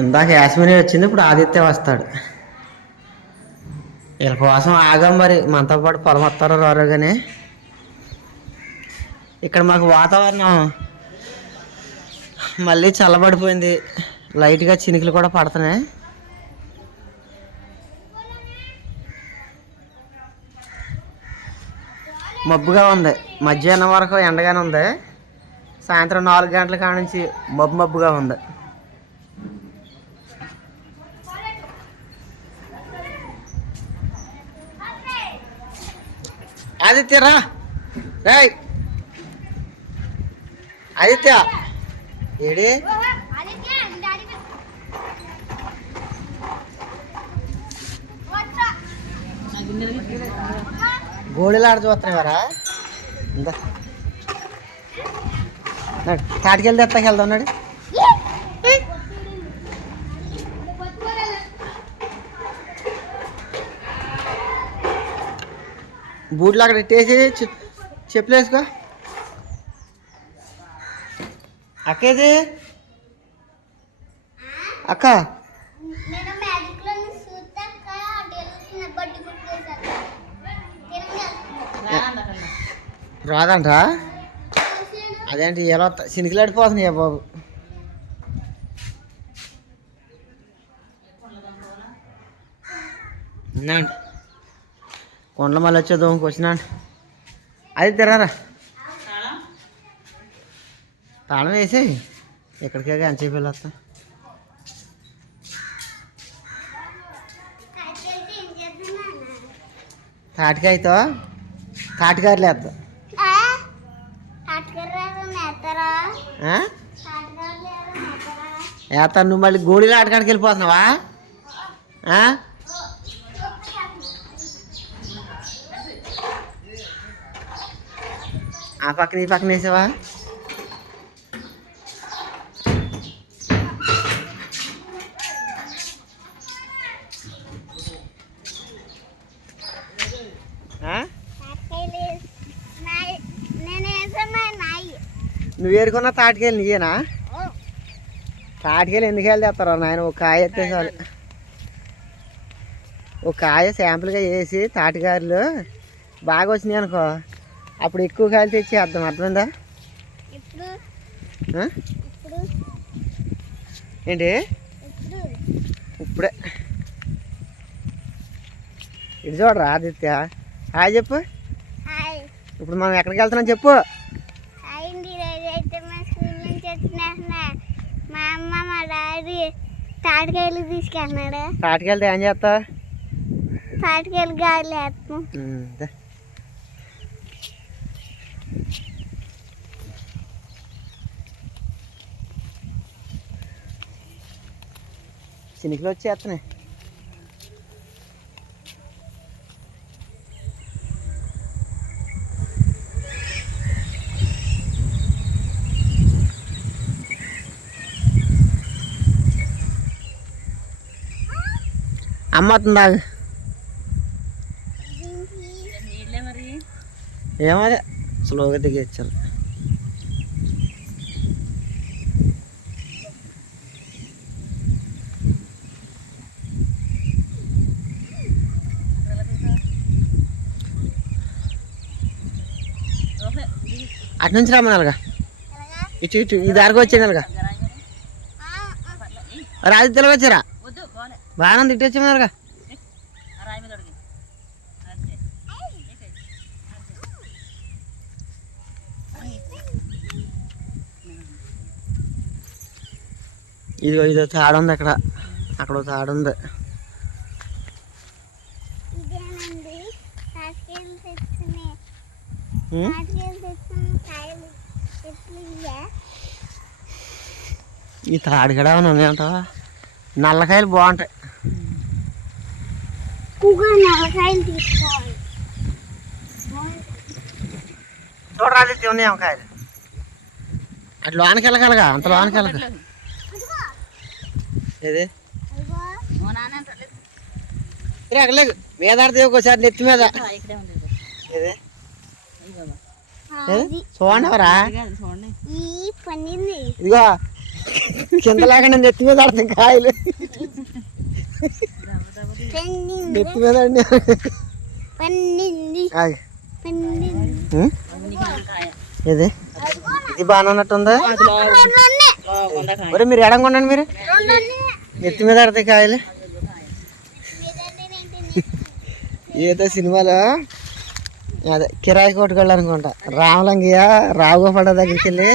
ఇందాక యాస్మిని వచ్చింది ఇప్పుడు ఆదిత్య వస్తాడు. వీళ్ళ కోసం ఆగం మరి మనతో పాటు పొలం వస్తారో రారో కానీ ఇక్కడ మాకు వాతావరణం మళ్ళీ చల్లబడిపోయింది. లైట్గా చినుకులు కూడా పడుతున్నాయి. మబ్బుగా ఉంది. మధ్యాహ్నం వరకు ఎండగానే ఉంది. సాయంత్రం నాలుగు గంటల కాడ నుంచి మబ్బు మబ్బుగా ఉంది. ఆదిత్య రా. రాయ్. ఆదిత్య. ఏడి? గోళీలాడ చూస్తున్నావారా? ఇందా. తాటికెళ్ళి తెస్తాకి వెళ్దాం నాడు. బూట్లు అక్కడ పెట్టేసి చె- చెప్పులు వేసుకో అక్కేది? అక్క. రాదంట? అదేంటి ఎలా సినికిలాడిపోతున్నాయా బాబు? ఉన్నాయండి కొండల మళ్ళీ వచ్చేద్దాం వచ్చినాడు అది తిరారా? తాళం వేసి ఎక్కడికే అంచే ఏం చేస్తున్నాను తాటికాయతో తాటికాయలు వేద్దాం అటుకర్రారు నేతరా ఆ? అటుకర్రారు నేతరా వేస్తా నువ్వు మళ్ళీ గోళీలు ఆటకాడికి వెళ్ళిపోతున్నావా? ఆ? పక్కన ఈ పక్కన వేసావా నువ్వు ఏరుకున్న తాటికెళ్ళి నీయేనా? తాటికెళ్ళి ఎందుకు వెళ్తారా నాయన? ఒక కాయ ఎత్తే చాలు ఒక కాయ శాంపుల్గా వేసి తాటికాయలు బాగా వచ్చినాయి అనుకో. అప్పుడు ఎక్కువ కాయలు తెచ్చి అర్థం అర్థమైందా? ఏంటి? ఇప్పుడు ఇటు చూడరా ఆదిత్య? హాయ్ చెప్పు. హాయ్. ఇప్పుడు మనం ఎక్కడికి వెళ్తున్నాం చెప్పు. మా స్కూల్ నుంచి వచ్చిన మా అమ్మ మా డాడీ తాటికాయలు తీసుకెళ్ళినాడు తాటికెళ్తే ఏం చేస్తావు? తాటికాయలు గాలి వేస్తాం. చినికలు వచ్చేస్తున్నాయి. అమ్మ వస్తుందా ఏమదే స్లోగా దిగేచ్చారు. అటు నుంచి రమ్మనాలుగా. ఇటు ఇటు ఈ దారికి వచ్చేనాలుగా. రాజు తెలుగు వచ్చారా? బాగానే తిట్టొచ్చేమన్నారుగా ఇదిగో ఇదో తాడు ఉంది అక్కడ. అక్కడ తాడు ఉంది. ఇదేనండి ఈ తాడు కూడా ఏమైనా ఉన్నాయంటావా నల్లకాయలు బాగుంటాయి. నల్లకాయలు తీసుకోవాలి. ఉన్నాయి కాయలు. అటు లోనికి వెళ్ళగలగా? అంత లోనికి వెళ్ళక అదిగో. ఏది మీద ఆడితే ఒకసారి నెత్తి మీద. ఏది? చూడండి ఎవరా? ఇదిగో. కింద లేకుండా నెత్తి మీద ఆడుతుంది కాయలు. నెత్తి మీద అండి. ఇది ఇది బాగానే ఉన్నట్టుందా? మరి మీరు ఎడంగుండండి మీరు. నెత్తి మీద ఆడతాయి కాయలు. ఏదో సినిమాలో అదే కిరాయి కొట్టుకెళ్ళాలనుకుంటా అనుకుంటా రామలంగియ దగ్గరికి వెళ్ళి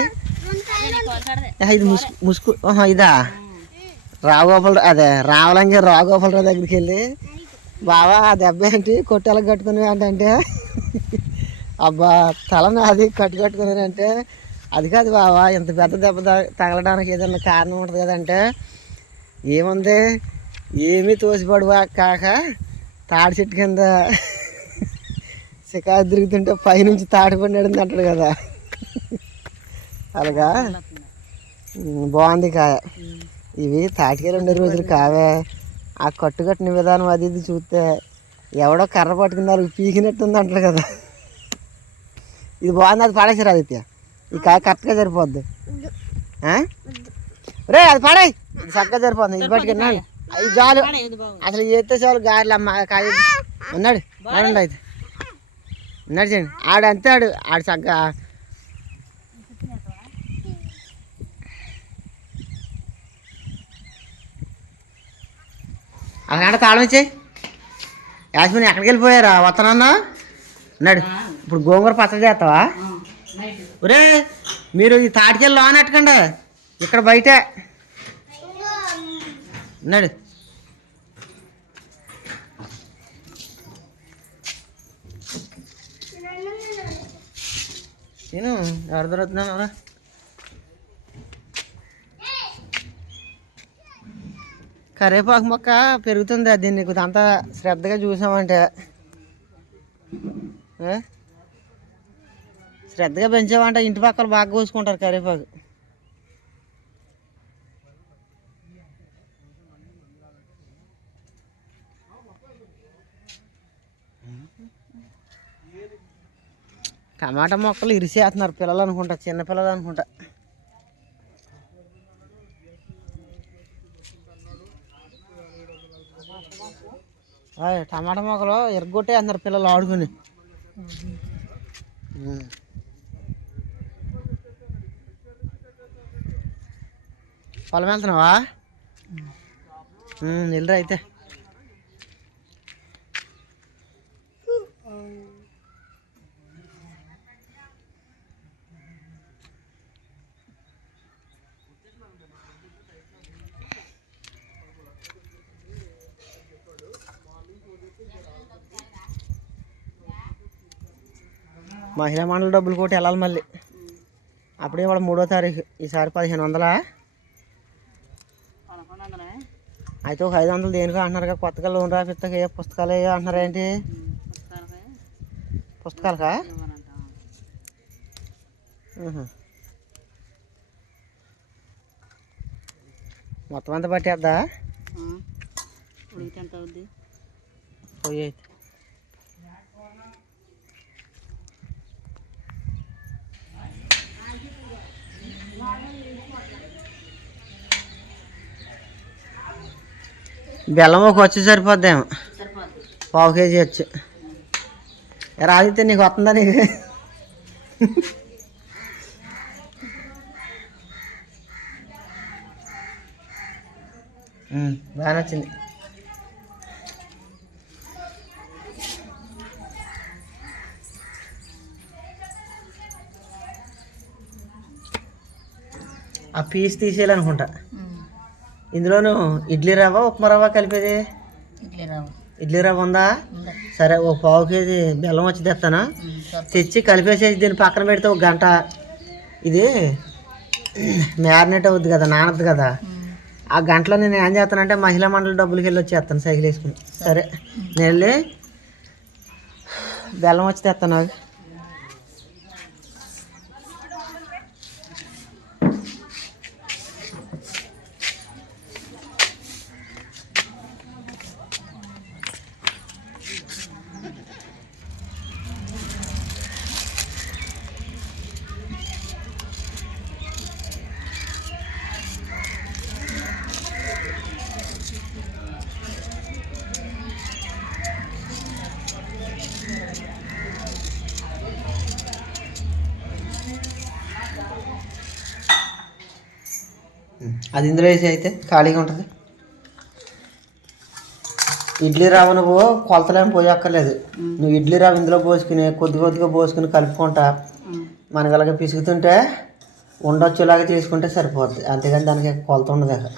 ఇది ముసుగు ముసుగు ఆహా, ఇదా? రావుగోపాల అదే రామలంగి రావుగోపాలరావు దగ్గరికి వెళ్ళి బావా ఆ దెబ్బ ఏంటి? కొట్టాలకు కట్టుకుని అంటే అబ్బా తల నాది కట్టు కట్టుకుని అంటే అది కాదు బావా ఇంత పెద్ద దెబ్బ తగలడానికి ఏదన్నా కారణం ఉంటుంది కదంటే ఏముంది? ఏమీ తోసిపడువా కాక తాడి చెట్టు కింద షికారు తిరుగుతుంటే పైనుంచి తాడిపడి పడినాడు అంటాడు కదా. అలాగా? బాగుంది కాయ. ఇవి తాటికాయ రెండు రోజులు కావే. ఆ కట్టు కట్టిన విధానం అది ఇది చూస్తే ఎవడో కర్ర పట్టుకుని నాలుగు పీకినట్టు ఉంది అంటారు కదా. ఇది బాగుంది అది పడేసారు ఆదిత్య. ఈ కాయ కరెక్ట్గా సరిపోద్ది. రే అది పడాయి. ఇది చక్కగా సరిపోతుంది ఇది పట్టుకున్నా అది చాలు. అసలు చేస్తే చాలు గాలి అమ్మ కాయ. ఉన్నాడు. అయితే. అయితే చేయండి ఆడు అంతే ఆడు. ఆడు చక్కగా అలాంటి తాళం ఇచ్చే యాస్మిన్ ఎక్కడికి వెళ్ళిపోయారా? వస్తానన్నా? నడు. ఇప్పుడు గోంగూర పచ్చడి చేస్తావా? ఒరే మీరు ఈ తాటికెళ్ళి లోన ఎట్టకండి. ఇక్కడ బయటే. నడు. నేను ఎవరు దొరుకుతున్నాను కరివేపాకు మొక్క పెరుగుతుంది అది కొద్ది అంతా శ్రద్ధగా చూసామంటే. శ్రద్ధగా పెంచామంటే ఇంటి పక్కల బాగా కోసుకుంటారు కరివేపాకు టమాటా మొక్కలు ఇరిసేస్తున్నారు పిల్లలు అనుకుంటా చిన్న పిల్లలు అనుకుంటా. టమాటా మొక్కలు ఎరగొట్టే అందరు పిల్లలు ఆడుకుని. పొలం వెళ్తున్నావా? వెళ్ళరా అయితే. మహిళా మండలి డబ్బులు కొట్టి వెళ్ళాలి మళ్ళీ. అప్పుడే ఇవాళ మూడో తారీఖు. ఈసారి పదిహేను వందలా? అయితే ఒక ఐదు వందలు దేనికో అంటున్నారు కదా కొత్తగా లోన్ రాపిస్తాక ఏ పుస్తకాలు ఏ అంటున్నారు ఏంటి? పుస్తకాలకా. మొత్తం అంతా పట్టేద్దా? పోయి అయితే. బెల్లం ఒక వచ్చి సరిపోద్దేమో. సరిపోద్ది. పావు కేజీ వచ్చు. రాదితే నీకు వస్తుందా నీకు? బాగా నచ్చింది. ఆ పీస్ తీసేయాలనుకుంటా. ఇందులోను ఇడ్లీ రవ్వ ఉప్మా రవ్వ కలిపేది? ఇడ్లీ రావు ఇడ్లీ రవ్వ ఉందా? ఉందా. సరే ఒక పావు కేజీ బెల్లం వచ్చి తెస్తాను తెచ్చి కలిపేసేసి దీన్ని పక్కన పెడితే ఒక గంట. ఇది మ్యారినేట్ అవుద్ది కదా నానద్దు కదా. ఆ గంటలో నేను ఏం చేస్తానంటే మహిళా మండలి డబ్బులకి వెళ్ళి వచ్చేస్తాను సైకిల్ వేసుకుని. సరే నేను వెళ్ళి బెల్లం వచ్చి తెస్తాను అది ఇందులో వేసి అయితే ఖాళీగా ఉంటుంది. ఇడ్లీ రవ్వ నువ్వు కొలతలేం పోయక్కర్లేదు. నువ్వు ఇడ్లీ రవ్వ ఇందులో పోసుకుని కొద్ది కొద్దిగా పోసుకుని కలుపుకుంటా మనకి అలాగే పిసుకుతుంటే ఉండొచ్చేలాగా తీసుకుంటే సరిపోద్ది. అంతేగాని దానికి కొలత ఉండదు అక్కడ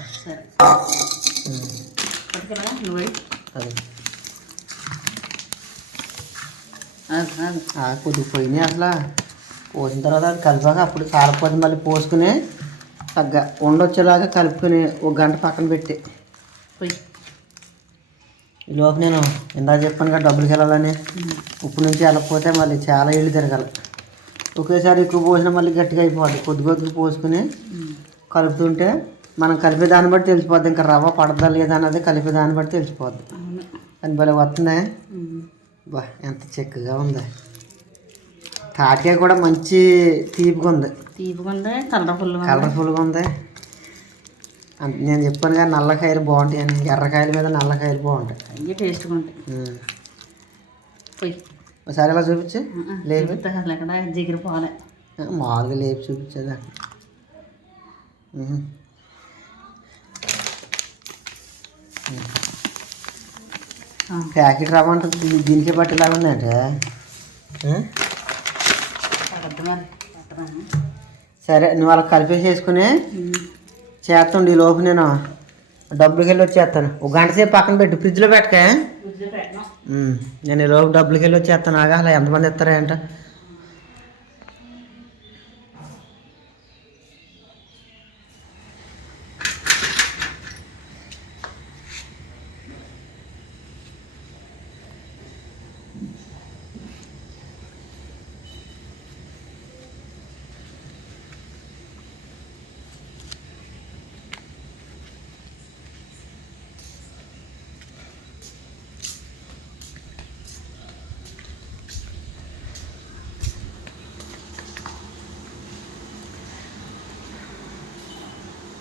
కొద్దిగా పోయినాయి అసలు. పోసిన తర్వాత కలిపాక అప్పుడు కారపోతే మళ్ళీ పోసుకుని తగ్గ ఉండొచ్చేలాగా కలుపుకొని ఒక గంట పక్కన పెట్టి. పోయి. ఈ లోపు నేను ఇందాక చెప్పాను కదా డబ్బులకి వెళ్ళాలని. ఇప్పుడు నుంచి వెళ్ళకపోతే మళ్ళీ చాలా ఇళ్ళు తిరగాలి. ఒకేసారి ఎక్కువ పోసినా మళ్ళీ గట్టిగా అయిపోద్ది కొద్ది కొద్దిగా పోసుకుని కలుపుతుంటే మనం కలిపే దాన్ని బట్టి తెలిసిపోద్ది. ఇంకా రవ్వ పడదా లేదా అన్నది కలిపే దాన్ని బట్టి తెలిసిపోద్ది. అని భలే వస్తుందా ఉమ్. బా ఎంత చిక్కగా ఉంది. తాటికాయ కూడా మంచి తీపిగా ఉంది. కలర్ఫుల్గా ఉంది కలర్ఫుల్గా ఉంది అంత నేను చెప్పాను కానీ నల్లకాయలు బాగుంటాయి అని. ఎర్రకాయల మీద నల్లకాయలు బాగుంటాయి. అయ్యే టేస్ట్గా ఉంటాయి ఒకసారి ఇలా చూపించు. లేపు. అసలు ఎక్కడ జిగిరి పోలే మామూలుగా లేపి చూపించేదా. ప్యాకెట్ దీ- దీనికే పట్టేలాగా ఉందంటే సరే నువ్వు అలా కలిపేసి వేసుకుని ఉమ్. చేస్తుండే ఈ లోపు నేను డబ్బులకి వెళ్ళి వచ్చేస్తాను ఒక గంట సేపు పక్కన పెట్టు ఫ్రిడ్జ్లో పెట్టకే. నేను ఈ లోపు డబ్బులకి వెళ్ళి వచ్చేస్తాను ఆగా అలా ఎంతమంది ఇస్తారా ఏంట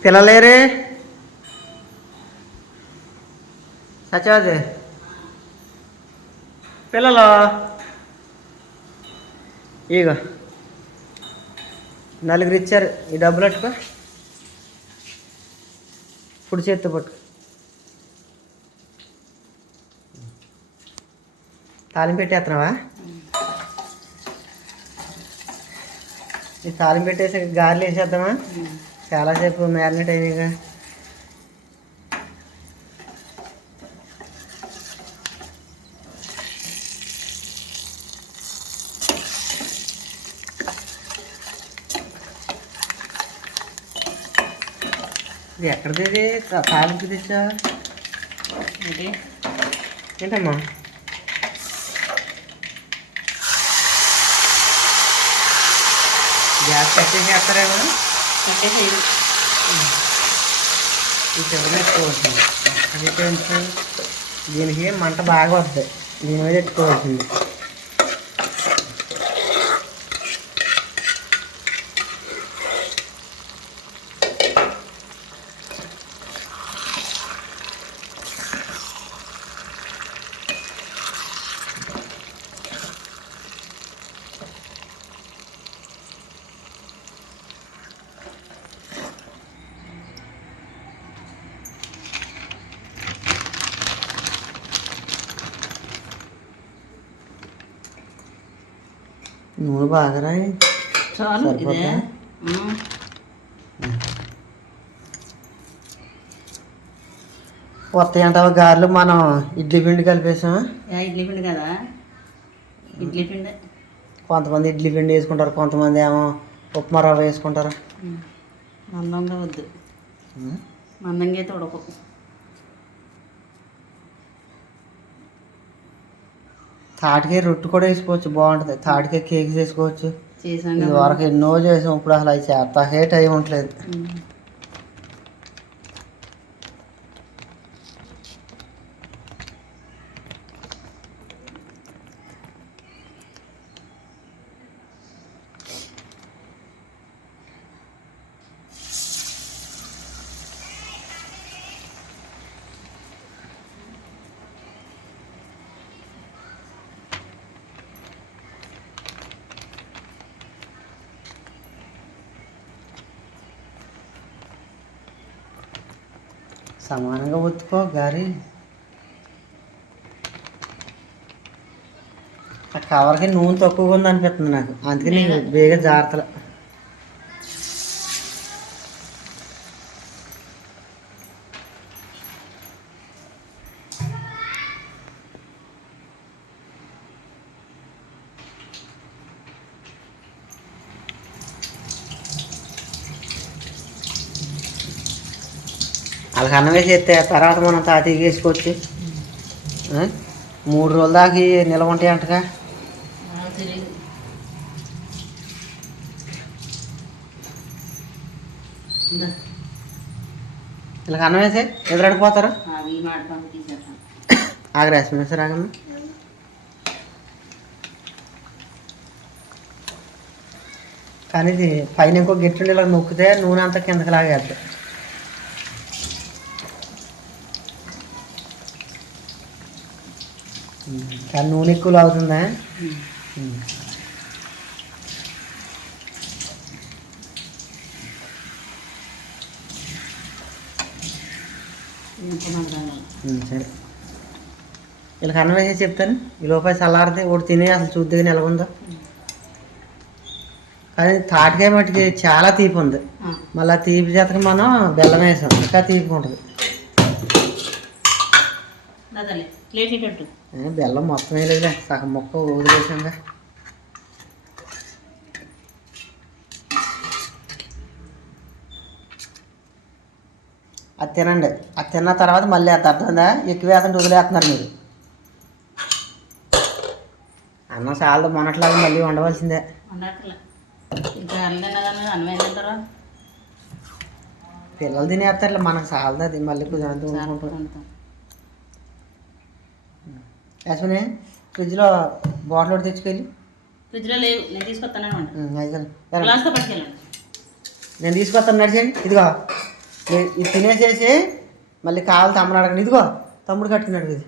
పిల్లలేరే? సత్యవతి. పిల్లలు? ఇగో. నలుగురు ఇచ్చారు. ఈ డబ్బులు పట్టుకో. ఇప్పుడు చేత్తో పట్టుకో. తాళం పెట్టేస్తున్నావా? ఈ తాళం పెట్టేసి గారెలు వేసేద్దామా? చాలాసేపు మ్యారినేట్ అయినాయిగా. ఇది ఎక్కడిది ఇది? తాలింపు తెచ్చా? ఏంటి ఏంటమ్మా? గ్యాస్ కట్టేసి వేస్తారేమో కట్టేసి ఈ చివరి ఎత్తుకోవాల్సింది అదైతే దీనికి మంట బాగా వస్తుంది దీని మీద ఎత్తుకోవాల్సింది నూనె బాగా రాయి చాలు ఇదే. వస్తాయి అంటావా గారెలు? మనం ఇడ్లీ పిండి కలిపేసామా? ఇడ్లీ పిండి కదా. ఇడ్లీ పిండి. కొంతమంది ఇడ్లీ పిండి వేసుకుంటారు కొంతమంది ఏమో ఉప్మా రవ్వ వేసుకుంటారు. మందంగా వద్దు. మందంగా అయితే ఉడకు తాటికాయ రొట్టు కూడా వేసుకోవచ్చు బాగుంటుంది. తాటికాయ కేక్ చేసుకోవచ్చు చేసాం ఇది వరకు ఎన్నో చేసాం ఇప్పుడు అసలు అవి చేస్తాకే టైం ఉండలేదు సమానంగా ఒత్తుకో గారి. ఆ కవర్కి నూనె తక్కువగా ఉంది అనిపిస్తుంది నాకు. అందుకని నీకు బేగా జాగ్రత్తలు. వాళ్ళకి అన్నం వేసేస్తే తర్వాత మనం తాతయ్యకి వేసుకోవచ్చు. మూడు రోజుల దాకా నిల్వ ఉంటాయి అంటగా ఇలా అన్నం వేసే ఎదురడిపోతారు అవి సార్ ఆగమ్మ కానీ ఇది పైన ఇంకో గిట్టుండి ఇలా నొక్కితే నూనె అంతా కిందకి లాగేద్ది. కానీ నూనె ఎక్కువ. ఉమ్, సరే. వీళ్ళకి అన్నం వేసి చెప్తాను? ఈ లోపల చల్లారితే ఒకటి తిని అసలు చూద్దిగా నిలబఉందో కానీ తాటికాయ మట్టుకి చాలా తీపి ఉంది. మళ్ళీ ఆ తీపి చేతకి మనం బెల్లం వేసాం. ఇంకా తీపి ఉంటుంది. బెల్లం మొత్తం వేయలేదులే. సగం మొక్క వదిలేసాంగా. అది తినండి. అది తిన్న తర్వాత మళ్ళీ అది అర్థమైందా ఎక్కువ వేస్తుంటే వదిలేస్తున్నారు మీరు. అన్నం చాలదు మొన్నట్లాగా మళ్ళీ వండవలసిందే. పిల్లలు తినేస్తారులే మనకు చాలదు అది మళ్ళీ కొంచెం యాస్మిని ఫ్రిడ్జ్లో బాటిల్ ఒకటి తెచ్చుకెళ్ళి. ఫ్రిడ్జ్లో లేవు నేను తీసుకొస్తానే. గ్లాస్తో పట్టుకెళ్ళండి. నేను తీసుకొస్తాను నడిచండి ఇదిగో ఇది తినేసేసి మళ్ళీ కావాలి తమ్ముడు అడగండి. ఇదిగో తమ్ముడు కట్టుకున్నాడు ఇది.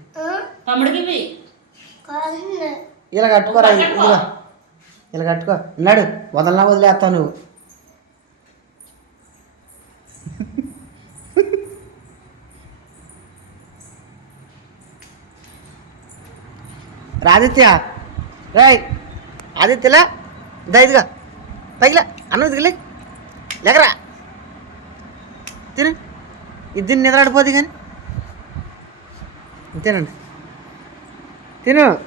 తమ్ముడికి ఇలా కట్టుకోరా ఇది- ఇదిగో. ఇలా కట్టుకో. ఉన్నాడు వదలనా వదిలేస్తావు నువ్వు. రాదిత్య. రాయ్ ఆదిత్యలా? దా పైకిలా అన్నం ఇదిగలే లేకరా. తిను. ఇది నిద్రాడిపోద్ది కానీ. తినండి. తిను.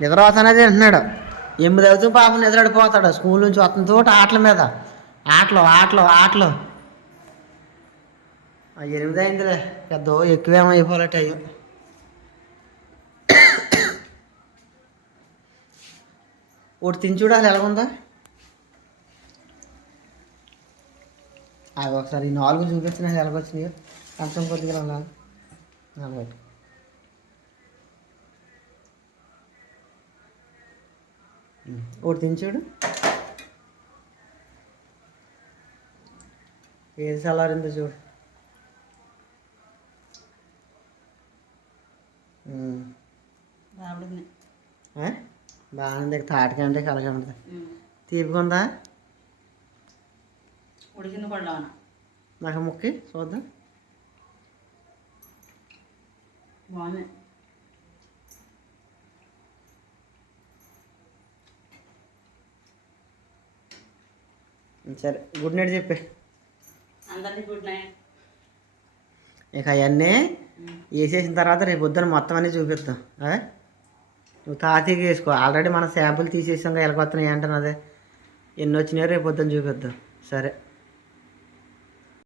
నిద్ర వస్తానది అంటున్నాడు. ఎనిమిది అవుతుంది పాపం నిద్రాడిపోతాడు స్కూల్ నుంచి వస్తున్న తోట ఆటల మీద. ఆటలు ఆటలు ఆటలు. ఎనిమిది అయిందిలే. పెద్ద ఎక్కువేమో అయ్యో. ఒకటి తిని చూడు అసలు ఎలాగుందా అవి ఒకసారి ఈ నాలుగు చూపించిన ఎలాగొచ్చినాయో కంచం కొద్దిగా అలా నాలుగు. ఒకటి తిని చూడు. ఏది చల్లారిందో చూడు. ఉమ్. బాగుంది తాటికంటే కలగా ఉంటుంది. ఉందా? ఉడికింది పడలావన నాకు ముక్కి చూద్దాం. బాగుంది. సరే గుడ్ నైట్ చెప్పే. అందరికీ గుడ్ నైట్. ఇక అవన్నీ వేసేసిన తర్వాత రేపు పొద్దున మొత్తం అన్నీ చూపిస్తాం అదే నువ్వు తాతీకి వేసుకో. ఆల్రెడీ మనం శాంపుల్ తీసేసాం వెళ్ళిపోతున్నాయి అంటున్నది. ఎన్ని వచ్చినాయో రేపు పొద్దున్న చూపిద్దాం. సరే.